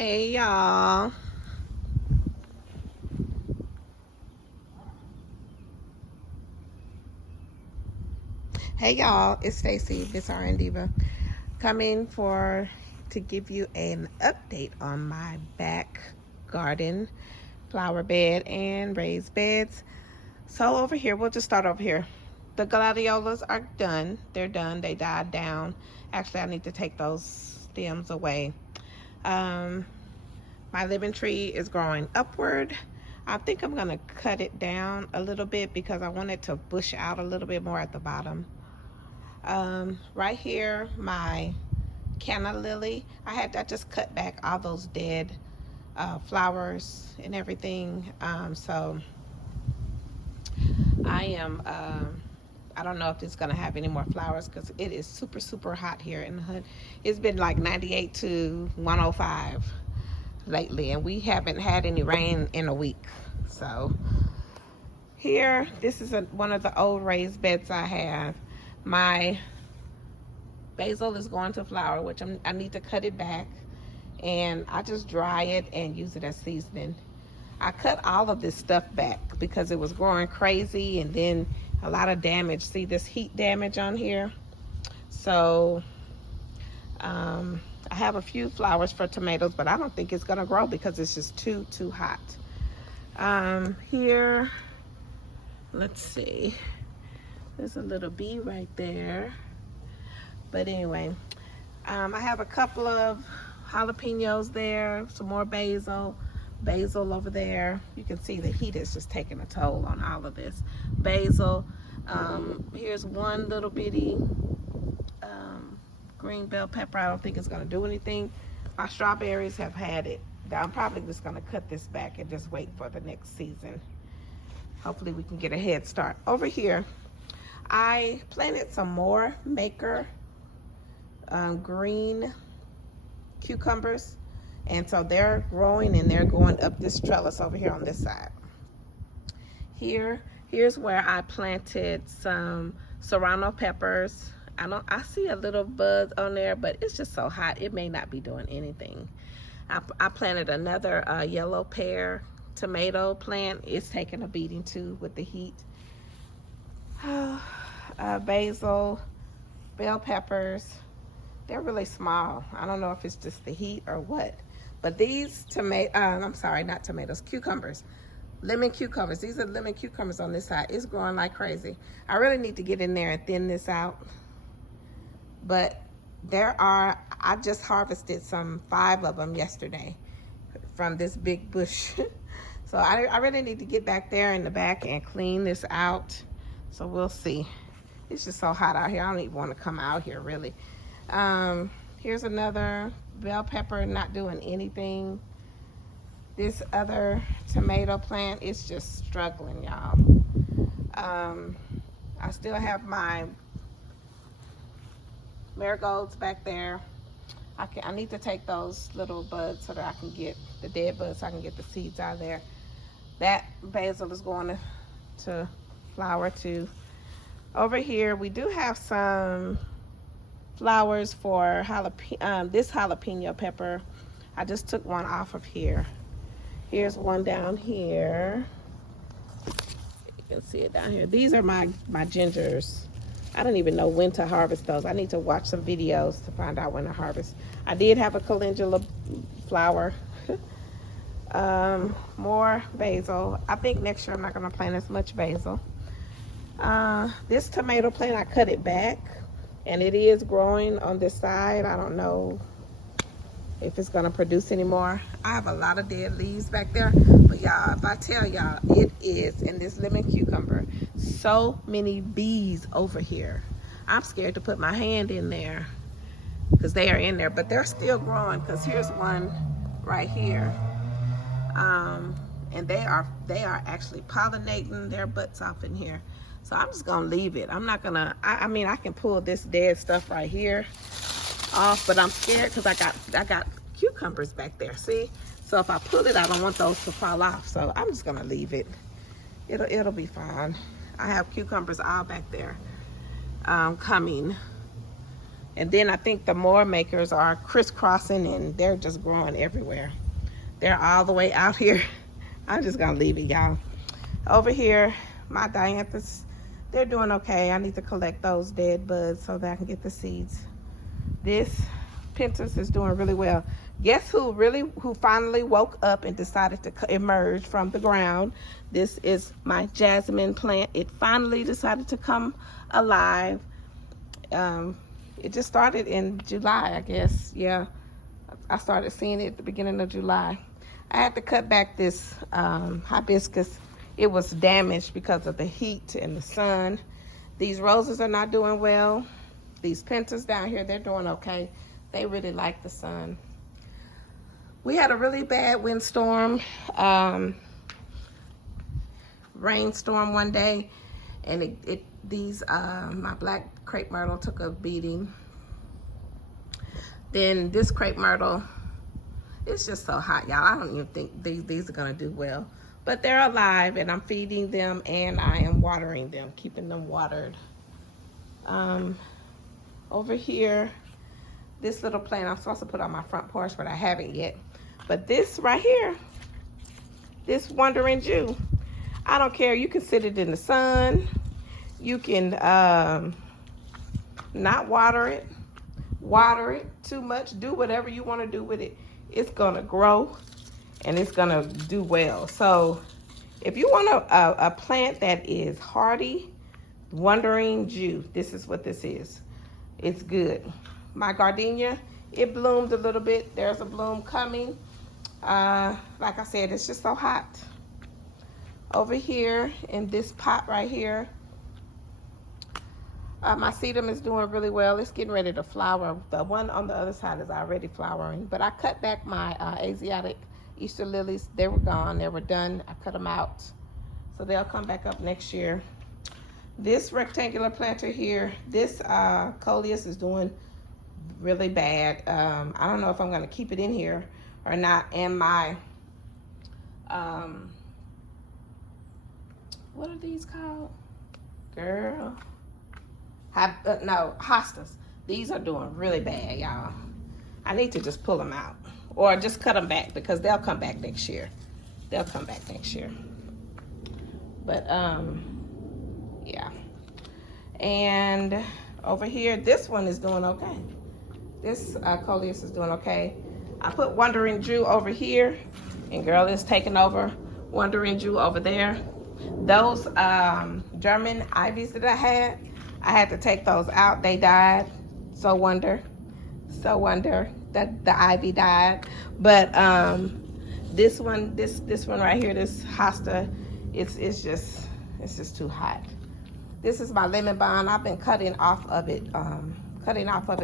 Hey y'all. Hey y'all, it's Stacy, Miss RN Diva, coming to give you an update on my back garden, flower bed, and raised beds. So over here, we'll just start over here. The gladiolas are done. They're done. They died down. Actually, I need to take those stems away. Um, My lemon tree is growing upward. I think I'm gonna cut it down a little bit because I want it to bush out a little bit more at the bottom. Right here, my canna lily, I just cut back all those dead flowers and everything. So I am, I don't know if it's gonna have any more flowers because it is super hot here in the hood. It's been like 98 to 105 lately, and we haven't had any rain in a week. So here, this is one of the old raised beds I have. My basil is going to flower, which I need to cut it back, and I just dry it and use it as seasoning. I cut all of this stuff back because it was growing crazy, and then a lot of damage. See this heat damage on here? So I have a few flowers for tomatoes, but I don't think it's gonna grow because it's just too hot. Here, let's see, there's a little bee right there. But anyway, I have a couple of jalapenos there, some more basil over there. You can see the heat is just taking a toll on all of this. Basil, here's one little bitty green bell pepper. I don't think it's gonna do anything. My strawberries have had it. I'm probably just gonna cut this back and just wait for the next season. Hopefully we can get a head start. Over here, I planted some more Maker green cucumbers, and so they're growing and they're going up this trellis over here on this side. Here's where I planted some serrano peppers. I see a little buzz on there, but it's just so hot it may not be doing anything. I planted another yellow pear tomato plant. It's taking a beating too with the heat. Basil, bell peppers, they're really small. I don't know if it's just the heat or what, but these I'm sorry, not tomatoes, cucumbers, lemon cucumbers. These are lemon cucumbers on this side. It's growing like crazy. I really need to get in there and thin this out. But I just harvested 5 of them yesterday from this big bush. So I really need to get back there in the back and clean this out. So we'll see. It's just so hot out here. I don't even want to come out here really. Here's another bell pepper not doing anything. This other tomato plant is just struggling, y'all. I still have my marigolds back there. I need to take those little buds so that I can get the dead buds, so I can get the seeds out of there. That basil is going to flower too. Over here, we do have some flowers for this jalapeno pepper. I just took one off of here. Here's one down here. You can see it down here. These are my gingers. I don't even know when to harvest those. I need to watch some videos to find out when to harvest. I did have a calendula flower. More basil. I think next year I'm not gonna plant as much basil. This tomato plant, I cut it back and it is growing on this side. I don't know if it's gonna produce anymore. I have a lot of dead leaves back there, but y'all, if I tell y'all, it is in this lemon cucumber, so many bees over here. I'm scared to put my hand in there because they are in there, but they're still growing. Because here's one right here, and they are actually pollinating their butts off in here. So I'm just gonna leave it. I'm not gonna. I mean, I can pull this dead stuff right here off, but I'm scared because I got cucumbers back there. See, so if I pull it, I don't want those to fall off. So I'm just gonna leave it. It'll be fine. I have cucumbers all back there coming. And then I think the more makers are crisscrossing and they're just growing everywhere. They're all the way out here. I'm just gonna leave it, y'all. Over here, my dianthus, they're doing okay. I need to collect those dead buds so that I can get the seeds. This pentas is doing really well. Guess who finally woke up and decided to emerge from the ground? This is my jasmine plant. It finally decided to come alive. It just started in July, I guess. Yeah, I started seeing it at the beginning of July. I had to cut back this hibiscus. It was damaged because of the heat and the sun. These roses are not doing well. These pentas down here, they're doing okay. They really like the sun. We had a really bad windstorm, rainstorm one day, and my black crepe myrtle took a beating. Then this crepe myrtle, it's just so hot, y'all. I don't even think these are gonna do well. But they're alive, and I'm feeding them, and I am watering them, keeping them watered. Over here, this little plant I'm supposed to put on my front porch, but I haven't yet. But this right here, this Wandering Jew, I don't care. You can sit it in the sun. You can not water it too much. Do whatever you want to do with it. It's gonna grow and it's gonna do well. So if you want a plant that is hardy, Wandering Jew, this is what this is. It's good. My gardenia, it bloomed a little bit. There's a bloom coming. Like I said, it's just so hot. Over here in this pot right here, my sedum is doing really well. It's getting ready to flower. The one on the other side is already flowering. But I cut back my Asiatic Easter lilies. They were gone. They were done. I cut them out. So they'll come back up next year. This rectangular planter here, this coleus is doing really bad. I don't know if I'm going to keep it in here or not. And my, what are these called? Girl. No, hostas. These are doing really bad, y'all. I need to just pull them out or just cut them back because they'll come back next year. They'll come back next year. But, yeah. And over here, this one is doing okay. This coleus is doing okay. I put Wandering Jew over here, and girl is taking over Wandering Jew over there. Those German ivies that I had to take those out. They died. So wonder that the ivy died. But this one right here, this hosta, it's just too hot. This is my lemon balm. I've been cutting off of it,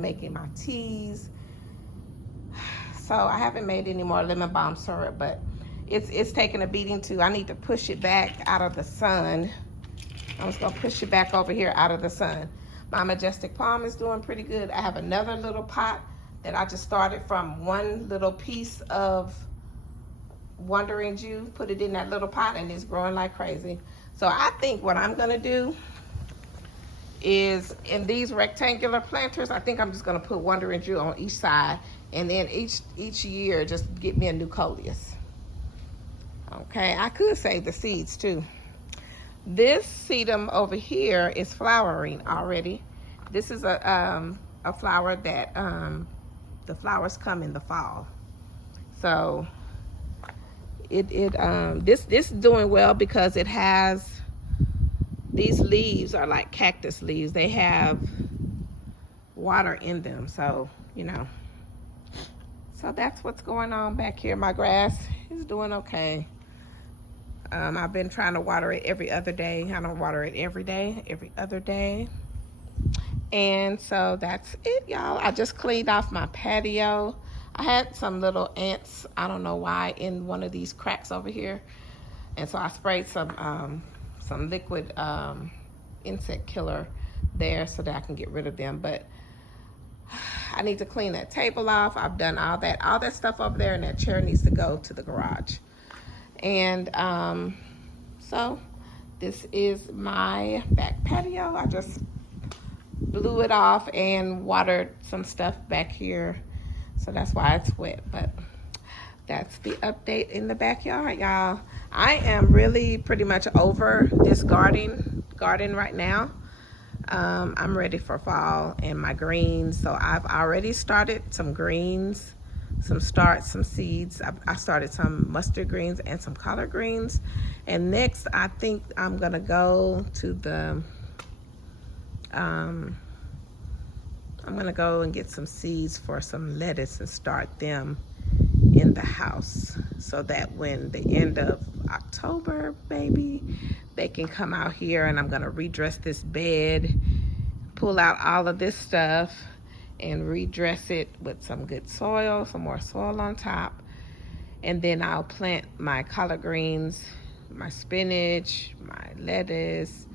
making my teas. So I haven't made any more lemon balm syrup, but it's taking a beating too. I need to push it back out of the sun. I'm just gonna push it back over here out of the sun. My majestic palm is doing pretty good. I have another little pot that I just started from one little piece of Wandering Jew, put it in that little pot, and it's growing like crazy. So I think what I'm gonna do is in these rectangular planters, I think I'm just gonna put Wandering Jew on each side, and then each year just get me a new coleus. Okay, I could save the seeds too. This sedum over here is flowering already. This is a flower that the flowers come in the fall. So this is doing well because it has, these leaves are like cactus leaves. They have water in them, so you know. So that's what's going on back here. My grass is doing okay. I've been trying to water it every other day. I don't water it every day, every other day. And so that's it, y'all. I just cleaned off my patio. I had some little ants, I don't know why, in one of these cracks over here. And so I sprayed some liquid insect killer there so that I can get rid of them. But I need to clean that table off. I've done all that stuff over there, and that chair needs to go to the garage. And so this is my back patio. I just blew it off and watered some stuff back here. So that's why it's wet. But that's the update in the backyard, y'all. I am really pretty much over this garden right now. I'm ready for fall and my greens. So I've already started some greens, some seeds. I started some mustard greens and some collard greens. And next, I think I'm gonna go to the, I'm gonna go and get some seeds for some lettuce and start them in the house, so that when the end of October, maybe, they can come out here, and I'm gonna redress this bed, pull out all of this stuff and redress it with some good soil, some more soil on top, and then I'll plant my collard greens, my spinach, my lettuce.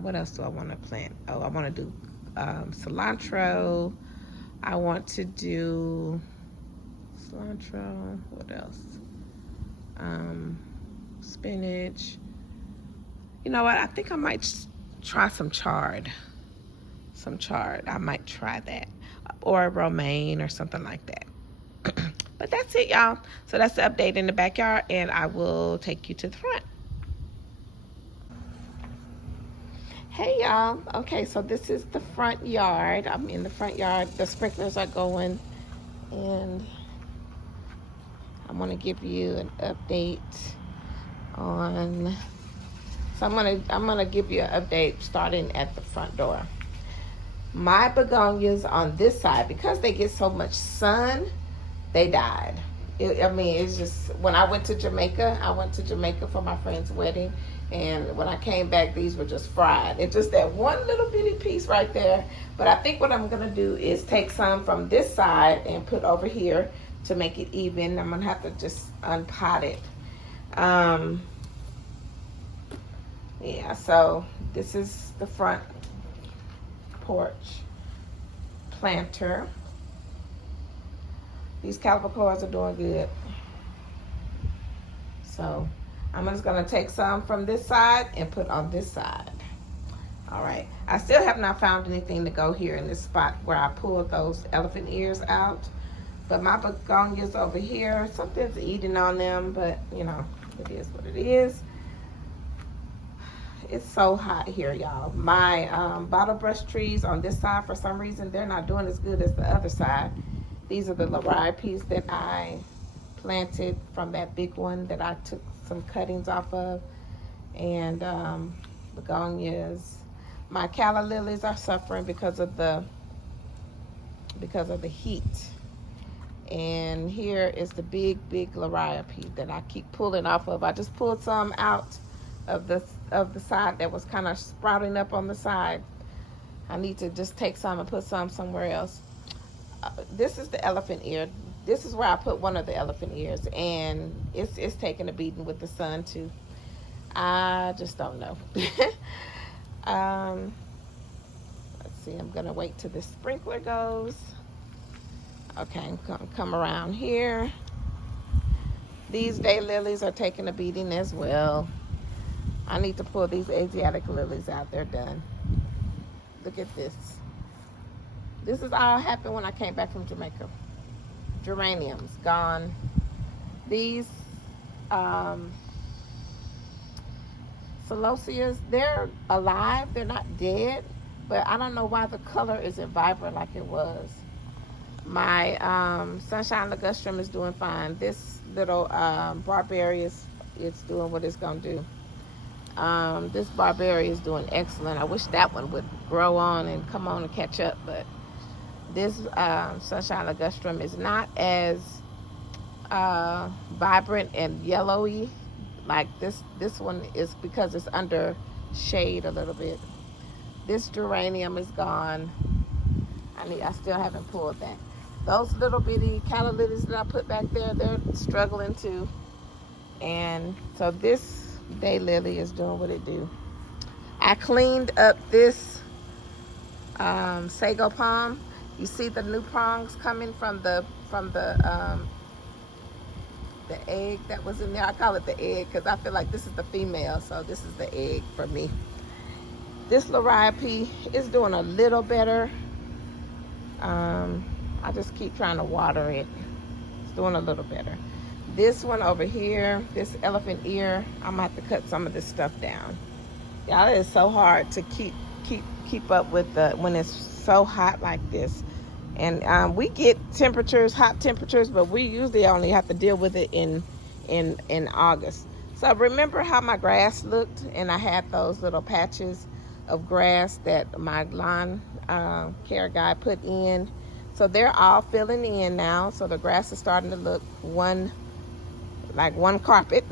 What else do I want to plant? Oh, I want to do cilantro. I want to do cilantro. What else? Spinach. You know what? I think I might try some chard. I might try that, or romaine or something like that. But that's it, y'all. So that's the update in the backyard, and I will take you to the front. Hey, y'all. Okay, so this is the front yard. I'm in the front yard. The sprinklers are going, and I want to give you an update on. So I'm gonna give you an update starting at the front door. My begonias on this side, because they get so much sun, they died. It's just, when I went to Jamaica for my friend's wedding, and when I came back, these were just fried. It's just that one little bitty piece right there. But I think what I'm gonna do is take some from this side and put over here to make it even. I'm gonna have to just unpot it. Yeah, so this is the front porch planter. These calipers are doing good. So I'm just gonna take some from this side and put on this side. All right, I still have not found anything to go here in this spot where I pulled those elephant ears out. But my begonias over here, something's eating on them, but you know, it is what it is. It's so hot here, y'all. My bottle brush trees on this side, for some reason, they're not doing as good as the other side. These are the liriopes that I planted from that big one that I took some cuttings off of. And begonias. My calla lilies are suffering because of the heat. And here is the big liriope that I keep pulling off of. I just pulled some out of the side that was kind of sprouting up on the side. I need to just take some and put some somewhere else. This is the elephant ear. This is where I put one of the elephant ears, and it's taking a beating with the sun too. I just don't know. Let's see, I'm gonna wait till the sprinkler goes. Okay, I'm gonna come around here. These daylilies are taking a beating as well. I need to pull these Asiatic lilies out. They're done. Look at this. This is all happened when I came back from Jamaica. Geraniums, gone. These celosias, they're alive. They're not dead. But I don't know why the color isn't vibrant like it was. My sunshine ligustrum is doing fine. This little barberry it's doing what it's going to do. This barberry is doing excellent. I wish that one would grow on and come on and catch up, but this sunshine ligustrum is not as vibrant and yellowy like this one is, because it's under shade a little bit. This geranium is gone. I still haven't pulled that. Those little bitty calla lilies that I put back there, they're struggling too. And so this daylily is doing what it do. I cleaned up this sago palm. You see the new prongs coming from the egg that was in there. I call it the egg because I feel like this is the female, so this is the egg for me. This Liriope is doing a little better. I just keep trying to water it. It's doing a little better. This one over here, this elephant ear, I'm gonna have to cut some of this stuff down. Y'all, it is so hard to keep up with when it's so hot like this. And we get temperatures, hot temperatures, but we usually only have to deal with it in August. So remember how my grass looked, and I had those little patches of grass that my lawn care guy put in. So they're all filling in now. So the grass is starting to look like one carpet.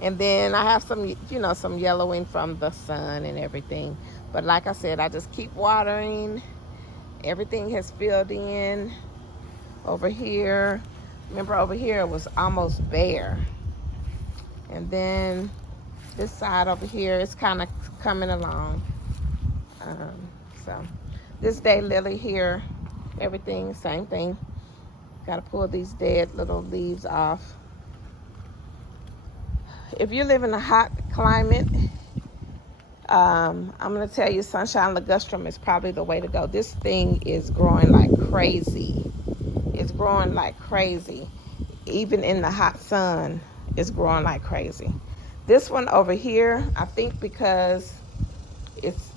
And then I have some, some yellowing from the sun and everything. But like I said, I just keep watering. Everything has filled in over here. Remember, over here it was almost bare. And then this side over here is kind of coming along. So this daylily here, everything, same thing. Got to pull these dead little leaves off. If you live in a hot climate, I'm going to tell you Sunshine Ligustrum is probably the way to go. This thing is growing like crazy. It's growing like crazy. Even in the hot sun, it's growing like crazy. This one over here, I think because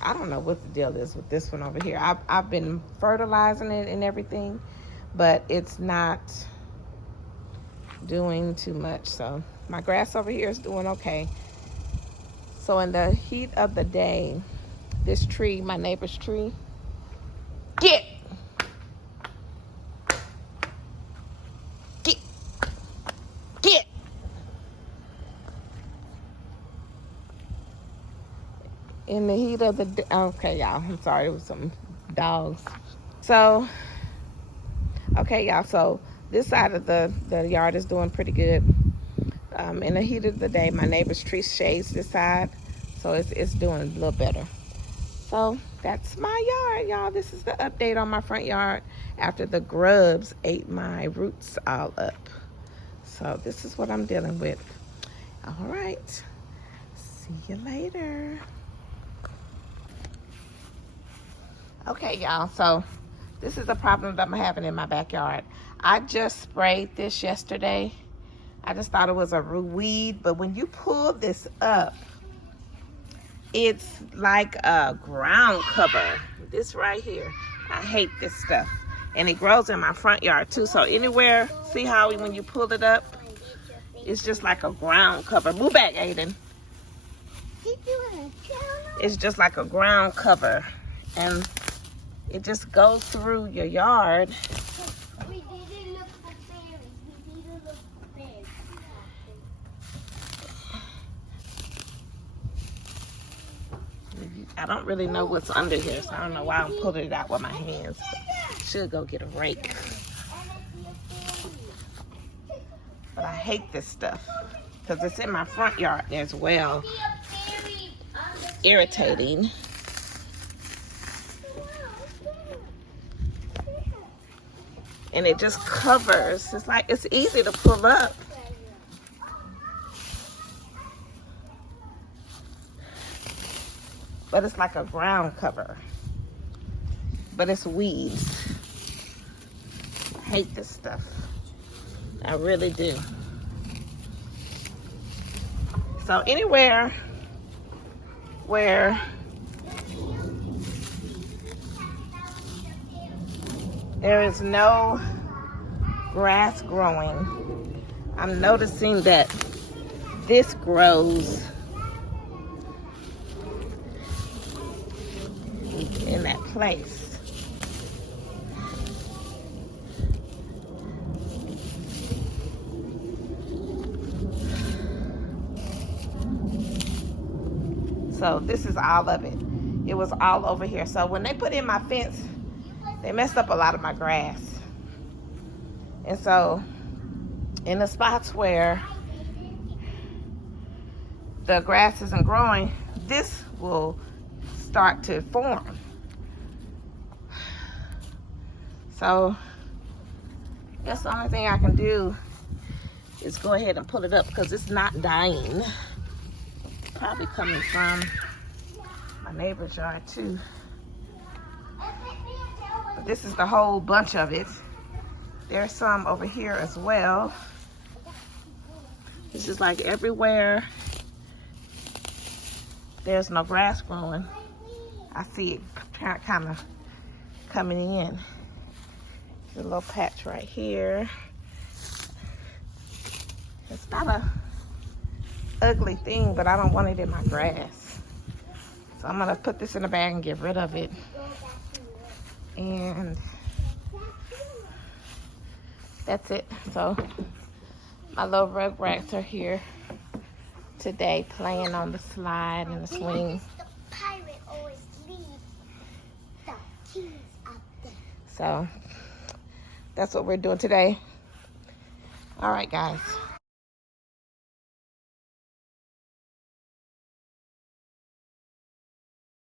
I don't know what the deal is with this one over here. I've been fertilizing it and everything, but it's not doing too much. So my grass over here is doing okay. So in the heat of the day, this tree, my neighbor's tree, get. In the heat of the day, okay, y'all, I'm sorry, it was some dogs. So, okay, y'all, so this side of the yard is doing pretty good. In the heat of the day, my neighbor's tree shades this side, so it's doing a little better. So that's my yard, y'all. This is the update on my front yard after the grubs ate my roots all up. So this is what I'm dealing with. All right, see you later. Okay, y'all, so this is a problem that I'm having in my backyard. I just sprayed this yesterday. I just thought it was a weed, but when you pull this up, it's like a ground cover. This right here, I hate this stuff. And it grows in my front yard too, so anywhere, see how when you pull it up, it's just like a ground cover. Move back, Aiden. It's just like a ground cover. And it just goes through your yard. We didn't look for berries. We didn't look for berries. I don't really know what's under here, so I don't know why I'm pulling it out with my hands. But should go get a rake. But I hate this stuff because it's in my front yard as well. Irritating. And it just covers. It's like it's easy to pull up. But it's like a ground cover. But it's weeds. I hate this stuff. I really do. So anywhere where there is no grass growing, I'm noticing that this grows in that place. So this is all of it. It was all over here. So when they put in my fence, they messed up a lot of my grass. And so in the spots where the grass isn't growing, this will start to form. So that's the only thing I can do is go ahead and pull it up because it's not dying. Probably coming from my neighbor's yard too. But this is the whole bunch of it. There's some over here as well. This is like everywhere there's no grass growing, I see it kind of coming in. There's a little patch right here. It's not a ugly thing, but I don't want it in my grass. So I'm gonna put this in a bag and get rid of it. And that's it. So my little rugrats are here today playing on the slide and the swing. The pirate always leaves the keys up there. So that's what we're doing today. All right, guys.